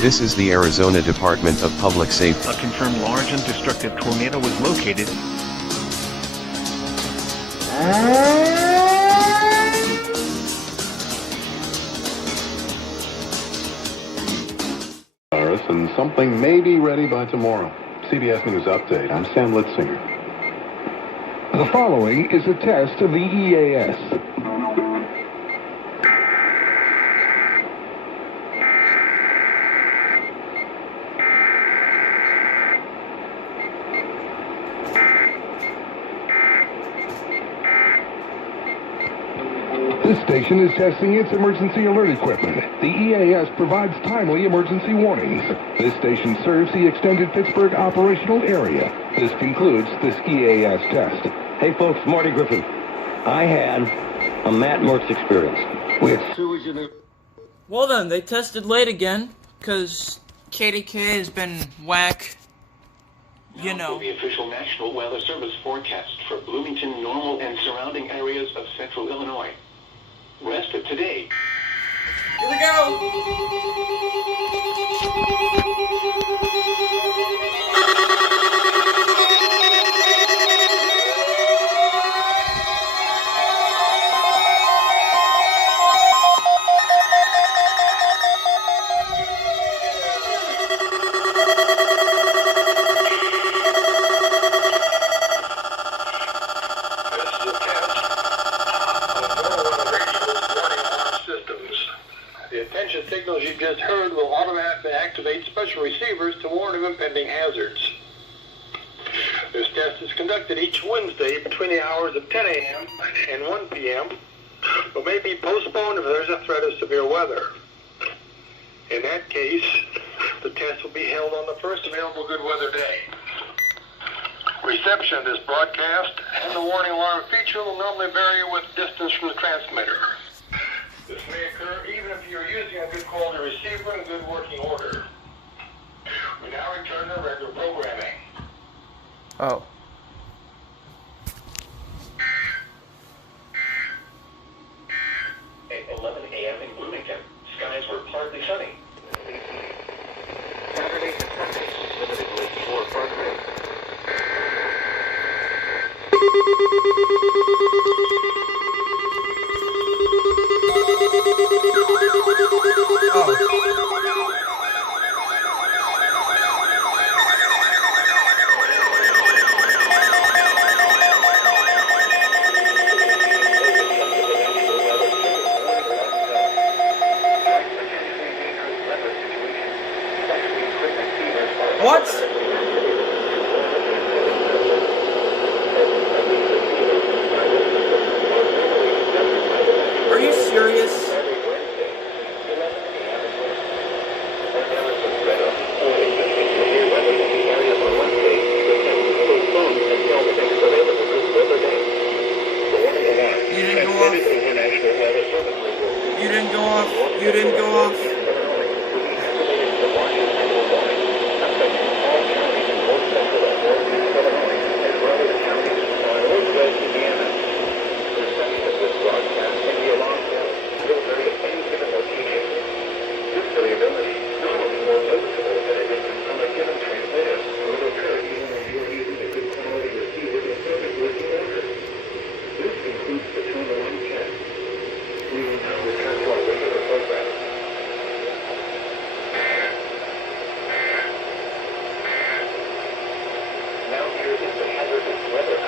This is the Arizona Department of Public Safety. A confirmed large and destructive tornado was located. And something may be ready by tomorrow. CBS News Update. I'm Sam Litzinger. The following is a test of the EAS. This station is testing its emergency alert equipment. The EAS provides timely emergency warnings. This station serves the extended Pittsburgh operational area. This concludes this EAS test. Hey folks, Marty Griffin. I had a Matt Mertz experience with sewage in the... Well then, they tested late again, because KDKA has been whack. You know. The official National Weather Service forecast for Bloomington, Normal, and surrounding areas of central Illinois. Rest of today. Here we go! Signals you just heard will automatically activate special receivers to warn of impending hazards. This test is conducted each Wednesday between the hours of 10 a.m. and 1 p.m., but may be postponed if there's a threat of severe weather. In that case, the test will be held on the first available good weather day. Reception of this broadcast and the warning alarm feature will normally vary with distance from the transmitter. This may occur even if you're using a good quality receiver in good working order. We now return to regular programming. Oh. At 11 a.m. in Bloomington, skies were partly sunny. Saturday to Sunday, limited with shore front winds. What? Are you serious? You didn't go off. You didn't go off. You didn't go off. Now here is the hazardous weather